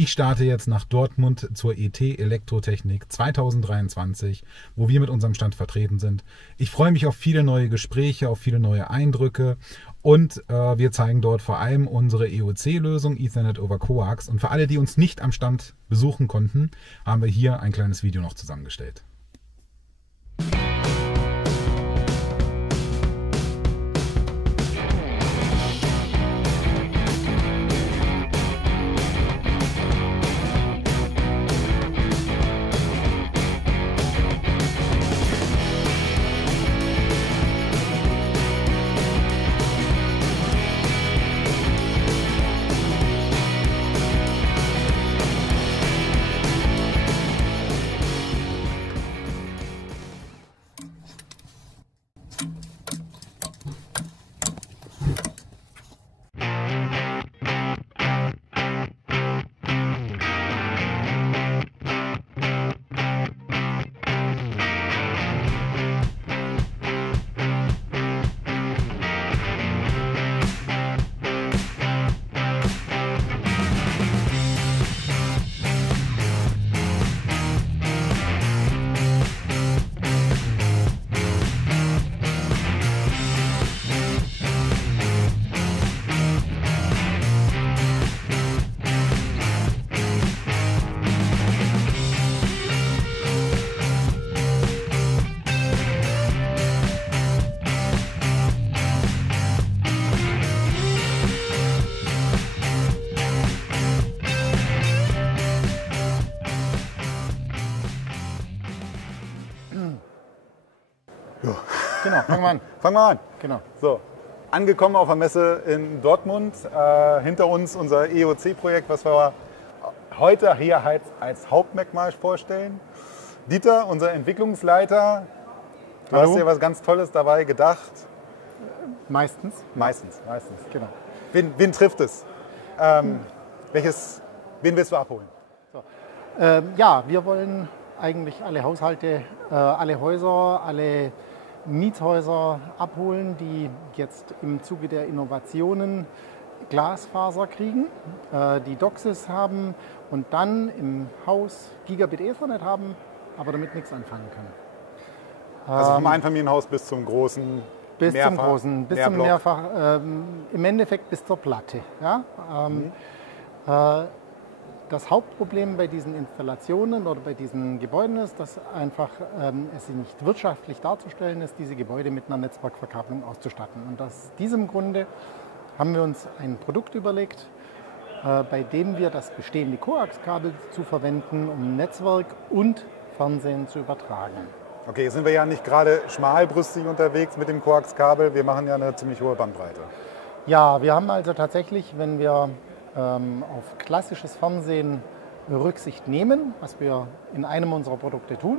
Ich starte jetzt nach Dortmund zur ET Elektrotechnik 2023, wo wir mit unserem Stand vertreten sind. Ich freue mich auf viele neue Gespräche, auf viele neue Eindrücke und wir zeigen dort vor allem unsere EOC-Lösung Ethernet over Coax. Und für alle, die uns nicht am Stand besuchen konnten, haben wir hier ein kleines Video noch zusammengestellt. Genau, fangen wir an. Fangen wir an. Genau. So, angekommen auf der Messe in Dortmund. Hinter uns unser EOC-Projekt, was wir heute hier halt als Hauptmerkmal vorstellen. Dieter, unser Entwicklungsleiter, du Hallo. hast dir was ganz Tolles dabei gedacht. Meistens. Meistens. Genau. Wen trifft es? Wen willst du abholen? So. Ja, wir wollen eigentlich alle Haushalte, alle Häuser, alle Miethäuser abholen, die jetzt im Zuge der Innovationen Glasfaser kriegen, die DOCSIS haben und dann im Haus Gigabit Ethernet haben, aber damit nichts anfangen können. Also vom Einfamilienhaus bis zum großen Bis Mehrfach, zum großen, bis zum Mehrblock. Mehrfach, im Endeffekt bis zur Platte. Ja? Das Hauptproblem bei diesen Installationen oder bei diesen Gebäuden ist, dass einfach es nicht wirtschaftlich darzustellen ist, diese Gebäude mit einer Netzwerkverkabelung auszustatten. Und aus diesem Grunde haben wir uns ein Produkt überlegt, bei dem wir das bestehende Koaxkabel zu verwenden, um Netzwerk und Fernsehen zu übertragen. Okay, jetzt sind wir ja nicht gerade schmalbrüstig unterwegs mit dem Koaxkabel. Wir machen ja eine ziemlich hohe Bandbreite. Ja, wir haben also tatsächlich, wenn wir auf klassisches Fernsehen Rücksicht nehmen, was wir in einem unserer Produkte tun,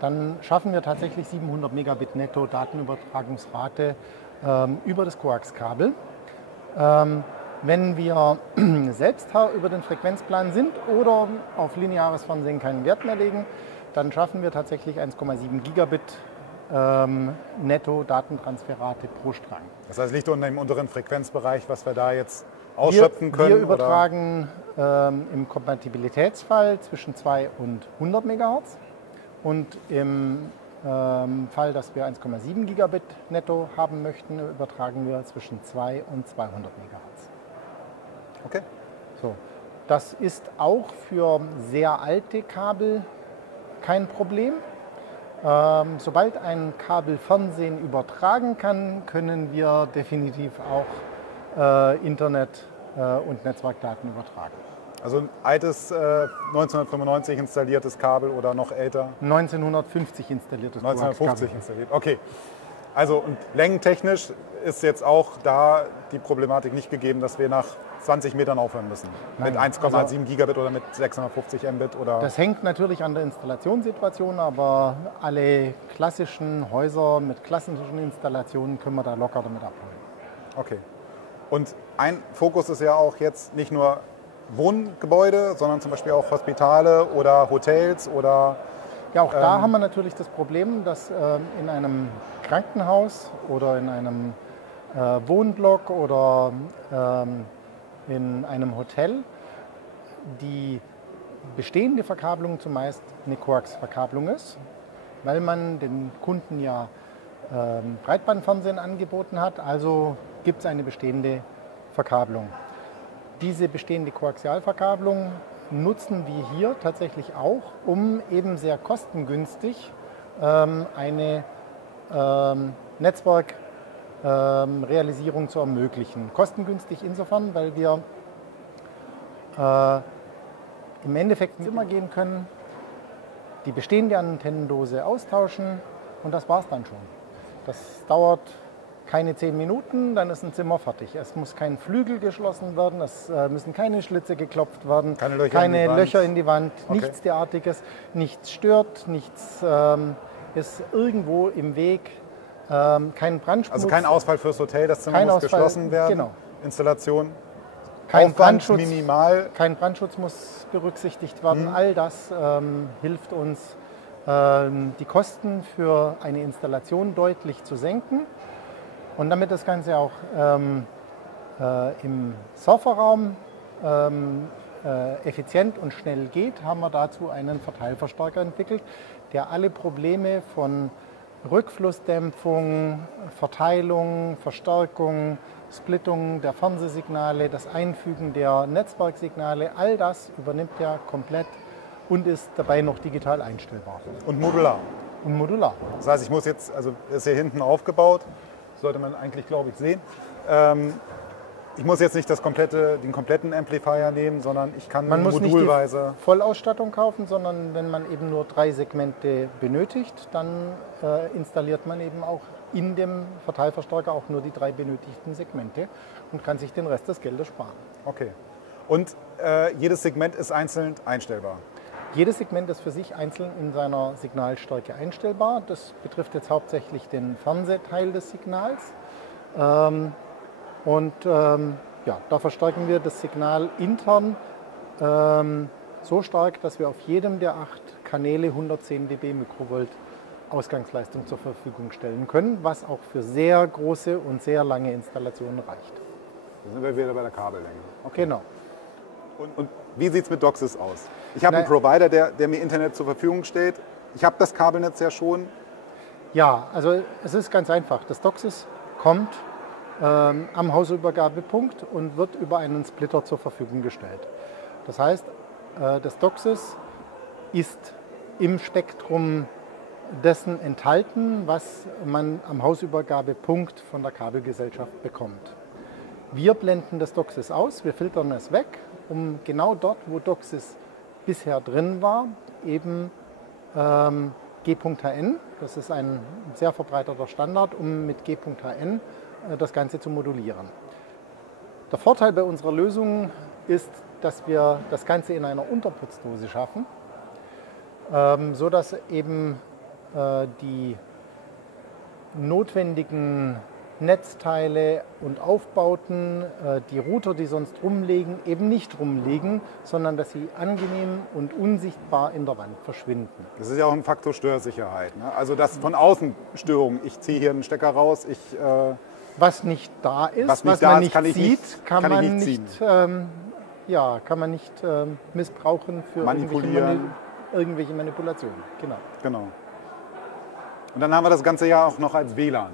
dann schaffen wir tatsächlich 700 Megabit netto Datenübertragungsrate über das Koaxkabel. Wenn wir selbst Herr über den Frequenzplan sind oder auf lineares Fernsehen keinen Wert mehr legen, dann schaffen wir tatsächlich 1,7 Gigabit netto Datentransferrate pro Strang. Das heißt, liegt unter dem unteren Frequenzbereich, was wir da jetzt ausschöpfen können? Wir übertragen im Kompatibilitätsfall zwischen 2 und 100 MHz und im Fall, dass wir 1,7 Gigabit netto haben möchten, übertragen wir zwischen 2 und 200 MHz. Okay. So. Das ist auch für sehr alte Kabel kein Problem. Sobald ein Kabel Fernsehen übertragen kann, können wir definitiv auch Internet und Netzwerkdaten übertragen. Also ein altes 1995 installiertes Kabel oder noch älter? 1950 installiertes 1950 installiert, okay. Also und längentechnisch ist jetzt auch da die Problematik nicht gegeben, dass wir nach 20 Metern aufhören müssen. Nein, mit 1,7 Gigabit oder mit 650 Mbit oder? Das hängt natürlich an der Installationssituation, aber alle klassischen Häuser mit klassischen Installationen können wir da locker damit abholen. Okay. Und ein Fokus ist ja auch jetzt nicht nur Wohngebäude, sondern zum Beispiel auch Hospitale oder Hotels oder... Ja, auch da haben wir natürlich das Problem, dass in einem Krankenhaus oder in einem Wohnblock oder in einem Hotel die bestehende Verkabelung zumeist eine Koax-Verkabelung ist, weil man den Kunden ja Breitbandfernsehen angeboten hat, also gibt es eine bestehende Verkabelung. Diese bestehende Koaxialverkabelung nutzen wir hier tatsächlich auch, um eben sehr kostengünstig eine Netzwerkrealisierung zu ermöglichen. Kostengünstig insofern, weil wir im Endeffekt ins Zimmer gehen können, die bestehende Antennendose austauschen und das war es dann schon. Das dauert keine 10 Minuten, dann ist ein Zimmer fertig. Es muss kein Flügel geschlossen werden, es müssen keine Schlitze geklopft werden, keine Löcher in die Wand, okay. Nichts derartiges, nichts stört, nichts ist irgendwo im Weg, kein Brandschutz. Also kein Ausfall fürs Hotel, das Zimmer muss geschlossen werden, genau. Installation, kein Aufwand Brandschutz, minimal. Kein Brandschutz muss berücksichtigt werden. All das hilft uns, die Kosten für eine Installation deutlich zu senken. Und damit das Ganze auch im Surferraum effizient und schnell geht, haben wir dazu einen Verteilverstärker entwickelt, der alle Probleme von Rückflussdämpfung, Verteilung, Verstärkung, Splittung der Fernsehsignale, das Einfügen der Netzwerksignale, all das übernimmt er komplett und ist dabei noch digital einstellbar. Und modular. Und modular. Das heißt, ich muss jetzt, also ist hier hinten aufgebaut, sollte man eigentlich, glaube ich, sehen. Ich muss jetzt nicht den kompletten Amplifier nehmen, sondern ich kann man muss modulweise... nicht die Vollausstattung kaufen, sondern wenn man eben nur 3 Segmente benötigt, dann installiert man eben auch in dem Verteilverstärker auch nur die 3 benötigten Segmente und kann sich den Rest des Geldes sparen. Okay. Und jedes Segment ist einzeln einstellbar? Jedes Segment ist für sich einzeln in seiner Signalstärke einstellbar. Das betrifft jetzt hauptsächlich den Fernsehteil des Signals. Ja, da verstärken wir das Signal intern so stark, dass wir auf jedem der 8 Kanäle 110 dB Mikrovolt Ausgangsleistung zur Verfügung stellen können, was auch für sehr große und sehr lange Installationen reicht. Da sind wir wieder bei der Kabellänge. Okay. Genau. Und wie sieht es mit DOCSIS aus? Ich habe einen Provider, der mir Internet zur Verfügung steht. Ich habe das Kabelnetz ja schon. Ja, also es ist ganz einfach. Das DOCSIS kommt am Hausübergabepunkt und wird über einen Splitter zur Verfügung gestellt. Das heißt, das DOCSIS ist im Spektrum dessen enthalten, was man am Hausübergabepunkt von der Kabelgesellschaft bekommt. Wir blenden das DOCSIS aus, wir filtern es weg, um genau dort, wo DOCSIS bisher drin war, eben G.HN, das ist ein sehr verbreiteter Standard, um mit G.HN das Ganze zu modulieren. Der Vorteil bei unserer Lösung ist, dass wir das Ganze in einer Unterputzdose schaffen, sodass eben die notwendigen Netzteile und Aufbauten, die Router, die sonst rumliegen, eben nicht rumliegen, sondern dass sie angenehm und unsichtbar in der Wand verschwinden. Das ist ja auch ein Faktor Störsicherheit. Ne? Also das von außen Störungen. Ich ziehe hier einen Stecker raus, was nicht da ist, was man nicht sieht, kann man nicht missbrauchen für irgendwelche Manipulationen. Genau. Und dann haben wir das Ganze ja auch noch als WLAN.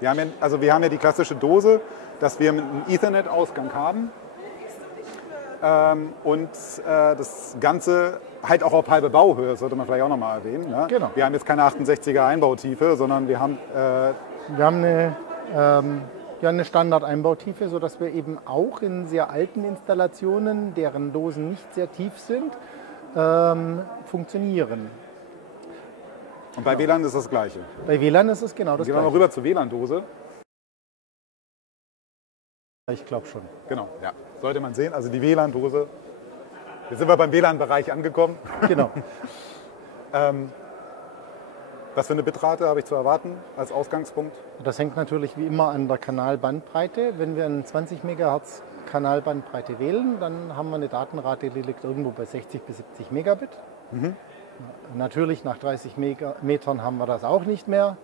Wir haben ja die klassische Dose, dass wir einen Ethernet-Ausgang haben und das Ganze halt auch auf halbe Bauhöhe, das sollte man vielleicht auch noch mal erwähnen. Ne? Genau. Wir haben jetzt keine 68er Einbautiefe, sondern wir haben eine Standard-Einbautiefe, sodass wir eben auch in sehr alten Installationen, deren Dosen nicht sehr tief sind, funktionieren. Und bei WLAN ist das Gleiche? Bei WLAN ist es genau das Gehen Gleiche. wir mal rüber zur WLAN-Dose. Ich glaube schon. Genau, ja. Sollte man sehen. Also die WLAN-Dose. Jetzt sind wir beim WLAN-Bereich angekommen. Genau. Was für eine Bitrate habe ich zu erwarten als Ausgangspunkt? Das hängt natürlich wie immer an der Kanalbandbreite. Wenn wir eine 20 MHz Kanalbandbreite wählen, dann haben wir eine Datenrate, die liegt irgendwo bei 60 bis 70 Megabit. Mhm. Natürlich nach 30 Metern haben wir das auch nicht mehr,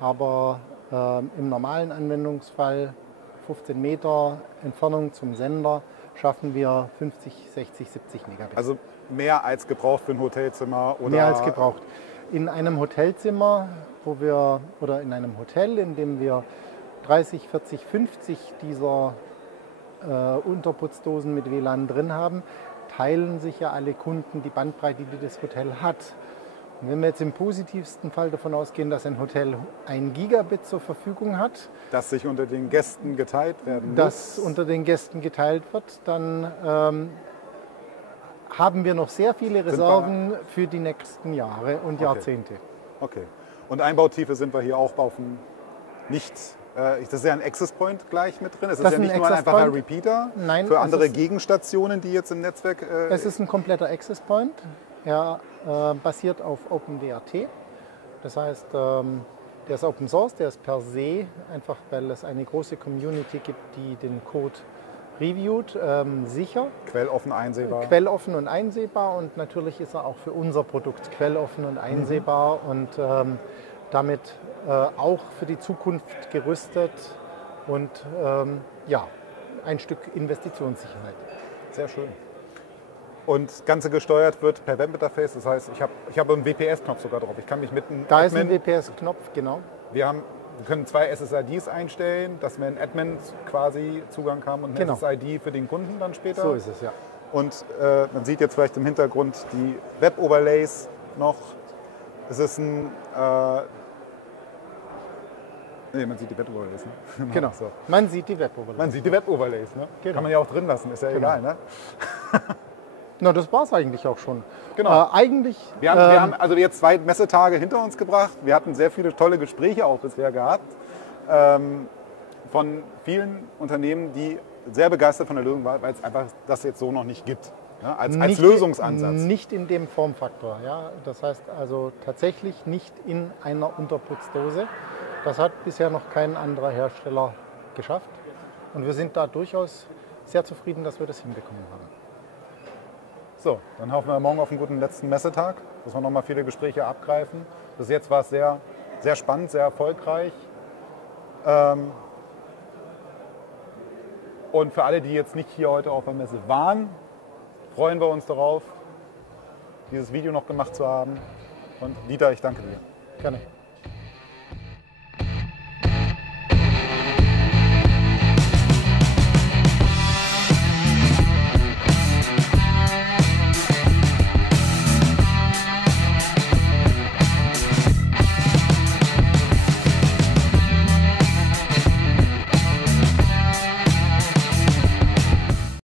aber im normalen Anwendungsfall 15 Meter Entfernung zum Sender, schaffen wir 50, 60, 70 Megabit. Also mehr als gebraucht für ein Hotelzimmer? Oder mehr als gebraucht. In einem Hotelzimmer, oder in einem Hotel, in dem wir 30, 40, 50 dieser Unterputzdosen mit WLAN drin haben, teilen sich ja alle Kunden die Bandbreite, die das Hotel hat. Und wenn wir jetzt im positivsten Fall davon ausgehen, dass ein Hotel 1 Gigabit zur Verfügung hat, das sich unter den Gästen geteilt werden muss? Das unter den Gästen geteilt wird, dann haben wir noch sehr viele Reserven für die nächsten Jahre und Jahrzehnte. Okay. Und Einbautiefe sind wir hier auch auf dem nicht... Das ist ja ein Access Point gleich mit drin. Es ist ja nicht nur ein einfacher Repeater für andere Gegenstationen, die jetzt im Netzwerk... Es ist ein kompletter Access Point. Er basiert auf OpenWrt. Das heißt, der ist Open Source, der ist per se, einfach weil es eine große Community gibt, die den Code reviewt, sicher. Quelloffen einsehbar. Quelloffen und einsehbar, und natürlich ist er auch für unser Produkt quelloffen und einsehbar und damit auch für die Zukunft gerüstet und ein Stück Investitionssicherheit. Sehr schön. Und das Ganze gesteuert wird per Webinterface, das heißt, ich habe einen WPS-Knopf sogar drauf. Ich kann mich mit einem Da ist ein WPS-Knopf, genau. Wir können 2 SSIDs einstellen, dass wir einen Admin quasi Zugang haben und eine SSID für den Kunden dann später. So ist es, ja. Und man sieht jetzt vielleicht im Hintergrund die Web-Overlays noch. Es ist ein... man sieht die Web-Overlays. Ne? Genau, so. Man sieht die Web-Overlays. Man sieht die Web-Overlays. Ne? Genau. Kann man ja auch drin lassen, ist ja egal. Ne? Na, das war es eigentlich auch schon. Genau. Wir haben also jetzt 2 Messetage hinter uns gebracht. Wir hatten sehr viele tolle Gespräche auch bisher gehabt. Von vielen Unternehmen, die sehr begeistert von der Lösung waren, weil es einfach das jetzt so noch nicht gibt. Ja, als Lösungsansatz. Nicht in dem Formfaktor. Ja? Das heißt also tatsächlich nicht in einer Unterputzdose. Das hat bisher noch kein anderer Hersteller geschafft. Und wir sind da durchaus sehr zufrieden, dass wir das hinbekommen haben. So, dann hoffen wir morgen auf einen guten letzten Messetag, dass wir nochmal viele Gespräche abgreifen. Bis jetzt war es sehr, sehr spannend, sehr erfolgreich. Und für alle, die jetzt nicht hier heute auf der Messe waren, freuen wir uns darauf, dieses Video noch gemacht zu haben. Und Dieter, ich danke dir. Gerne.